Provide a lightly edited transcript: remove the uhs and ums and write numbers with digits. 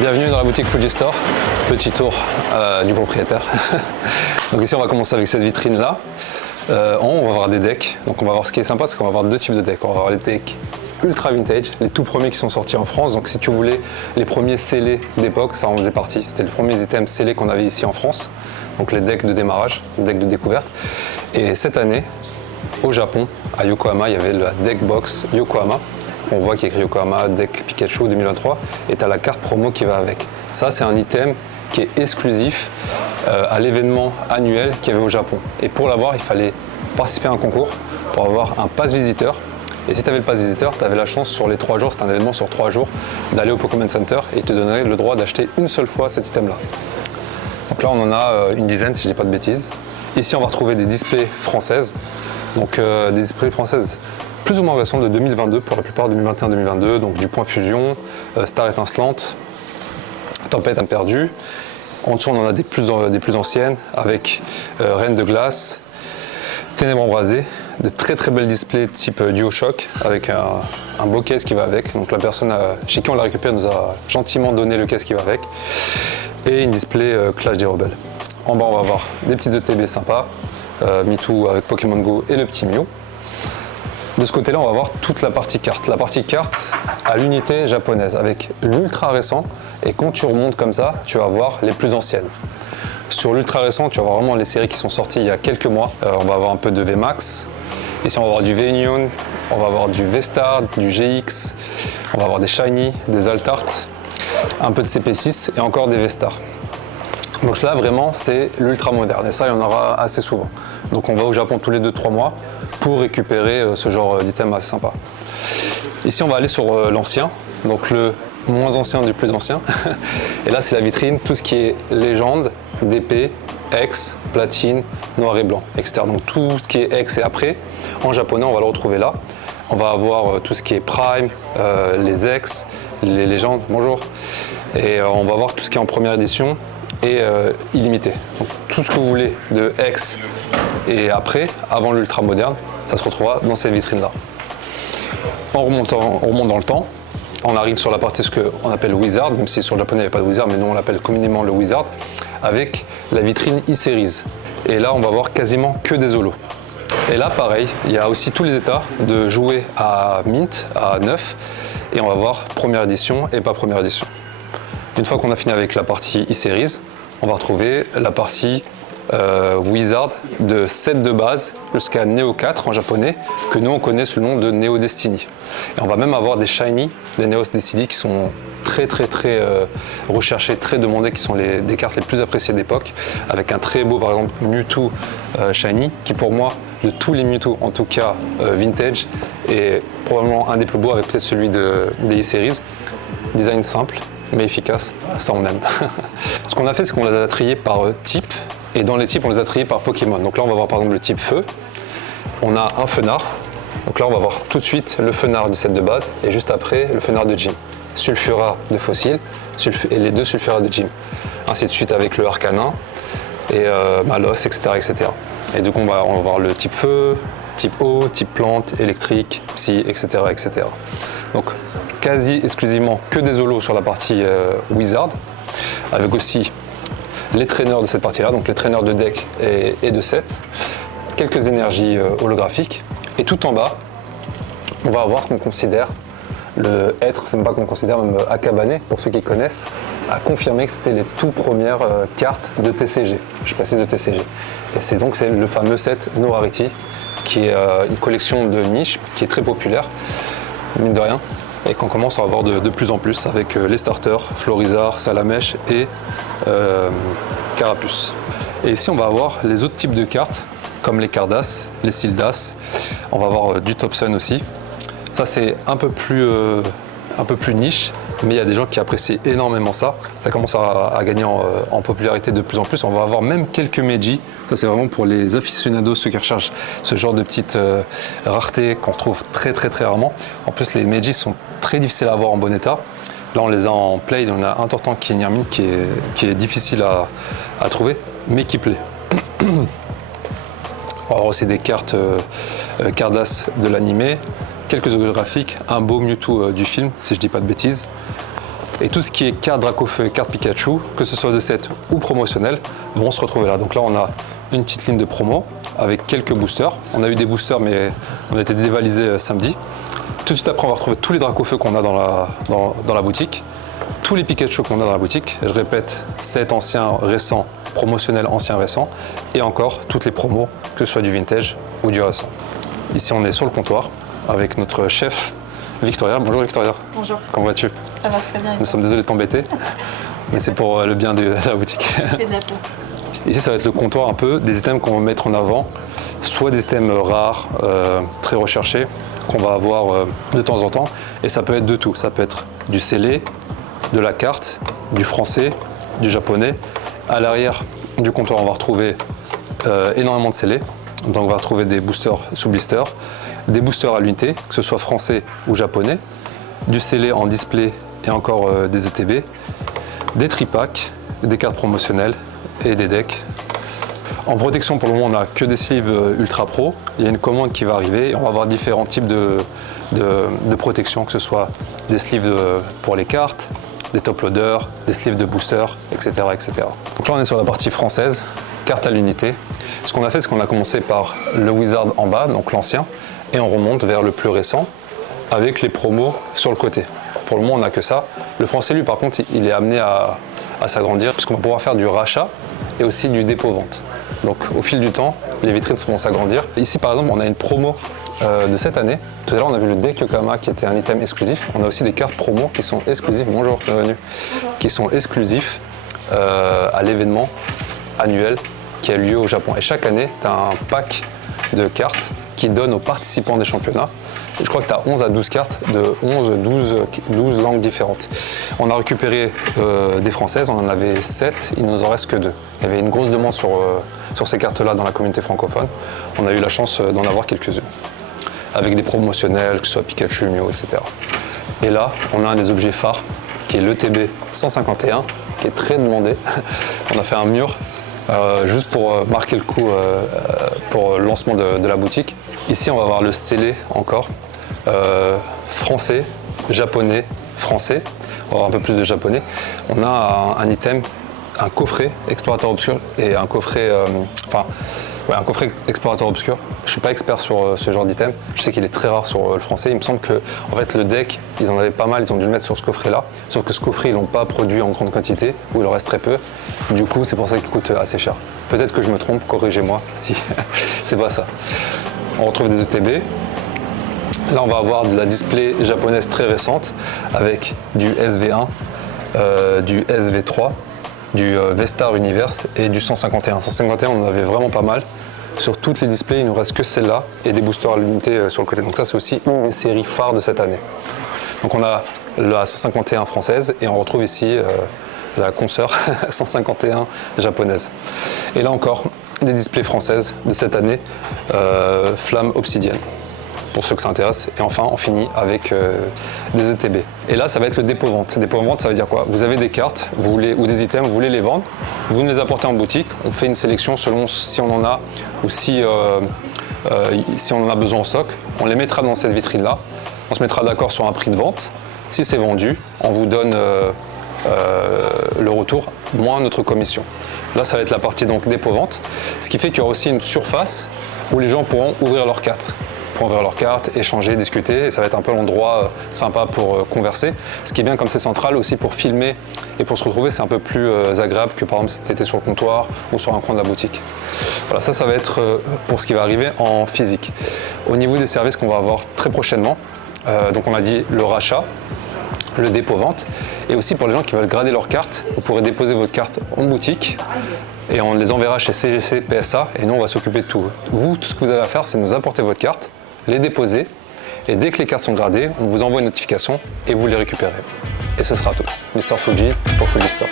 Bienvenue dans la boutique Fuji Store, petit tour du propriétaire. Donc ici on va commencer avec cette vitrine là. En haut on va avoir des decks, donc on va voir ce qui est sympa, c'est qu'on va avoir deux types de decks. On va avoir les decks ultra vintage, les tout premiers qui sont sortis en France. Donc si tu voulais les premiers scellés d'époque, ça en faisait partie. C'était les premiers items scellés qu'on avait ici en France. Donc les decks de démarrage, decks de découverte. Et cette année, au Japon, à Yokohama, il y avait la deck box Yokohama. On voit qu'il y a écrit Yokohama Deck Pikachu 2023 et tu as la carte promo qui va avec. Ça, c'est un item qui est exclusif à l'événement annuel qu'il y avait au Japon. Et pour l'avoir, il fallait participer à un concours pour avoir un pass visiteur. Et si tu avais le pass visiteur, tu avais la chance sur les 3 jours, c'est un événement sur 3 jours, d'aller au Pokémon Center et te donnerait le droit d'acheter une seule fois cet item-là. Donc là, on en a une dizaine, si je dis pas de bêtises. Ici, on va retrouver des displays françaises. Donc des displays françaises plus ou moins en version de 2022, pour la plupart 2021-2022, donc du Point Fusion, Star Étincelante, Tempête Imperdue. En dessous, on en a des plus anciennes, avec Reine de Glace, Ténèbres Embrasées, de très très belles displays type DuoShock, avec un beau case qui va avec. Donc la personne chez qui on l'a récupéré nous a gentiment donné le case qui va avec. Et une display Clash des Rebelles. En bas, on va avoir des petites ETB sympas, MeToo avec Pokémon Go et le petit Mew. De ce côté-là, on va voir toute la partie carte. La partie carte à l'unité japonaise avec l'ultra récent. Et quand tu remontes comme ça, tu vas voir les plus anciennes. Sur l'ultra récent, tu vas voir vraiment les séries qui sont sorties il y a quelques mois. On va avoir un peu de VMAX. Ici, on va avoir du V-Union, on va avoir du V-Star, du GX. On va avoir des Shiny, des Altart, un peu de CP6 et encore des V-Star. Donc là, vraiment, c'est l'ultra moderne. Et ça, il y en aura assez souvent. Donc on va au Japon tous les 2-3 mois pour récupérer ce genre d'item assez sympa. Ici, on va aller sur l'ancien, donc le moins ancien du plus ancien. Et là, c'est la vitrine, tout ce qui est légende, DP, X, platine, noir et blanc, etc. Donc tout ce qui est X et après, en japonais, on va le retrouver là. On va avoir tout ce qui est Prime, les X, les légendes, bonjour. Et on va voir tout ce qui est en première édition et illimité. Donc tout ce que vous voulez de X et après, avant l'ultra moderne, ça se retrouvera dans ces vitrines là. On remonte dans le temps, on arrive sur la partie ce qu'on appelle Wizard, même si sur le japonais il n'y a pas de Wizard, mais nous on l'appelle communément le Wizard, avec la vitrine e-Series. Et là on va voir quasiment que des holos. Et là pareil, il y a aussi tous les états de jouer à Mint, à 9, et on va voir première édition et pas première édition. Une fois qu'on a fini avec la partie e-Series, on va retrouver la partie Wizard de 7 de base jusqu'à Neo 4 en japonais, que nous on connaît sous le nom de Neo Destiny. Et on va même avoir des Shiny, des Neo Destiny qui sont très recherchés, très demandés, qui sont des cartes les plus appréciées d'époque, avec un très beau par exemple Mewtwo Shiny, qui pour moi, de tous les Mewtwo, en tout cas vintage, est probablement un des plus beaux, avec peut-être celui des e-Series. Design simple mais efficace, ça on aime. Ce qu'on a fait, c'est qu'on les a triés par type, et dans les types, on les a triés par Pokémon. Donc là, on va voir par exemple le type feu. On a un fenard. Donc là, on va voir tout de suite le fenard du set de base, et juste après, le fenard de gym. Sulfura de fossile, et les deux Sulfura de gym. Ainsi de suite avec le Arcanin, et Malos, etc., etc. Et donc on va voir le type feu, type eau, type plante, électrique, psy, etc., etc. Donc quasi exclusivement que des holos sur la partie Wizard, avec aussi les traîneurs de cette partie-là, donc les traîneurs de deck et de set, quelques énergies holographiques, et tout en bas, on va avoir qu'on considère le être, c'est même pas qu'on considère, même Akabane, pour ceux qui connaissent, a confirmé que c'était les tout premières cartes de TCG, je précise de TCG. Et c'est donc le fameux set No Rarity, qui est une collection de niche, qui est très populaire, mine de rien, et qu'on commence à avoir de plus en plus avec les starters, Florizard, Salamèche et Carapuce. Et ici on va avoir les autres types de cartes, comme les Cardass, les Sildas, on va avoir du Topsun aussi. Ça c'est un peu plus niche, mais il y a des gens qui apprécient énormément ça. Ça commence à gagner en popularité de plus en plus. On va avoir même quelques Meiji. Ça c'est vraiment pour les aficionados, ceux qui recherchent ce genre de petites raretés qu'on retrouve très rarement. En plus les Meiji sont très difficiles à avoir en bon état. Là on les a en play, on a un Tortank qui est Nirmine qui est difficile à trouver, mais qui plaît. On va avoir aussi des cartes Cardass de l'animé, quelques holographiques, un beau Mewtwo du film, si je dis pas de bêtises. Et tout ce qui est carte Dracofeu et carte Pikachu, que ce soit de set ou promotionnel, vont se retrouver là. Donc là, on a une petite ligne de promo avec quelques boosters. On a eu des boosters, mais on a été dévalisés samedi. Tout de suite après, on va retrouver tous les Dracofeu qu'on a dans la boutique, tous les Pikachu qu'on a dans la boutique. Je répète, set ancien, récent, promotionnel, ancien, récent, et encore toutes les promos, que ce soit du vintage ou du récent. Ici, on est sur le comptoir avec notre chef Victoria. Bonjour Victoria. Bonjour. Comment vas-tu? Ça va très bien. Nous sommes désolés de t'embêter, mais c'est pour le bien de la boutique. Et de la place. Ici, ça va être le comptoir un peu des items qu'on va mettre en avant, soit des items rares, très recherchés, qu'on va avoir de temps en temps, et ça peut être de tout. Ça peut être du scellé, de la carte, du français, du japonais. À l'arrière du comptoir, on va retrouver énormément de scellés. Donc on va retrouver des boosters sous blister, des boosters à l'unité, que ce soit français ou japonais, du scellé en display et encore des ETB, des tripacks, des cartes promotionnelles et des decks. En protection, pour le moment, on n'a que des sleeves Ultra Pro. Il y a une commande qui va arriver et on va avoir différents types de protection, que ce soit des sleeves pour les cartes, des top loaders, des sleeves de booster, etc., etc. Donc là, on est sur la partie française, carte à l'unité. Ce qu'on a fait, c'est qu'on a commencé par le Wizard en bas, donc l'ancien, et on remonte vers le plus récent avec les promos sur le côté. Pour le moment, on n'a que ça. Le français, lui, par contre, il est amené à s'agrandir puisqu'on va pouvoir faire du rachat et aussi du dépôt-vente. Donc au fil du temps, les vitrines vont s'agrandir. Ici, par exemple, on a une promo de cette année. Tout à l'heure, on a vu le deck Yokohama qui était un item exclusif. On a aussi des cartes promo qui sont exclusives. Bonjour, bienvenue. Bonjour. Qui sont exclusifs à l'événement annuel qui a lieu au Japon. Et chaque année, tu as un pack de cartes qui donne aux participants des championnats. Je crois que tu as 11 à 12 cartes de 12 langues différentes. On a récupéré des françaises, on en avait 7, il ne nous en reste que 2. Il y avait une grosse demande sur ces cartes-là dans la communauté francophone. On a eu la chance d'en avoir quelques-unes. Avec des promotionnels, que ce soit Pikachu, Mew, etc. Et là, on a un des objets phares, qui est l'ETB 151, qui est très demandé. On a fait un mur juste pour marquer le coup pour le lancement de la boutique. Ici, on va avoir le scellé encore, français, japonais, français. On va avoir un peu plus de japonais. On a un item, un coffret explorateur obscur et un coffret, un coffret explorateur obscur. Je ne suis pas expert sur ce genre d'item. Je sais qu'il est très rare sur le français. Il me semble que en fait, le deck, ils en avaient pas mal, ils ont dû le mettre sur ce coffret-là. Sauf que ce coffret, ils l'ont pas produit en grande quantité, ou il en reste très peu. Du coup, c'est pour ça qu'il coûte assez cher. Peut-être que je me trompe, corrigez-moi si c'est pas ça. On retrouve des ETB. Là, on va avoir de la display japonaise très récente avec du SV1, du SV3, du Vestar Universe et du 151. 151, on en avait vraiment pas mal. Sur toutes les displays, il ne nous reste que celle-là et des boosters à l'unité sur le côté. Donc ça, c'est aussi une des séries phares de cette année. Donc on a la 151 française et on retrouve ici la consoeur 151 japonaise. Et là encore, des displays françaises de cette année, flamme obsidienne, pour ceux que ça intéresse. Et enfin, on finit avec des ETB. Et là, ça va être le dépôt-vente. Dépôt-vente, ça veut dire quoi? Vous avez des cartes ou des items, vous voulez les vendre, vous nous les apportez en boutique, on fait une sélection selon si on en a ou si on en a besoin en stock. On les mettra dans cette vitrine-là. On se mettra d'accord sur un prix de vente. Si c'est vendu, on vous donne le retour moins notre commission. Là, ça va être la partie donc dépôt-vente, ce qui fait qu'il y aura aussi une surface où les gens pourront ouvrir leurs cartes. Pour ouvrir leurs cartes, échanger, discuter, et ça va être un peu l'endroit sympa pour converser. Ce qui est bien comme c'est central aussi pour filmer et pour se retrouver, c'est un peu plus agréable que par exemple si tu étais sur le comptoir ou sur un coin de la boutique. Voilà, ça va être pour ce qui va arriver en physique. Au niveau des services qu'on va avoir très prochainement, donc on a dit le rachat, le dépôt-vente, et aussi pour les gens qui veulent grader leurs cartes, vous pourrez déposer votre carte en boutique et on les enverra chez CGC PSA et nous on va s'occuper de tout. Vous, tout ce que vous avez à faire, c'est nous apporter votre carte, les déposer, et dès que les cartes sont gradées, on vous envoie une notification et vous les récupérez. Et ce sera tout. Mr. Fuji pour Fuji Store.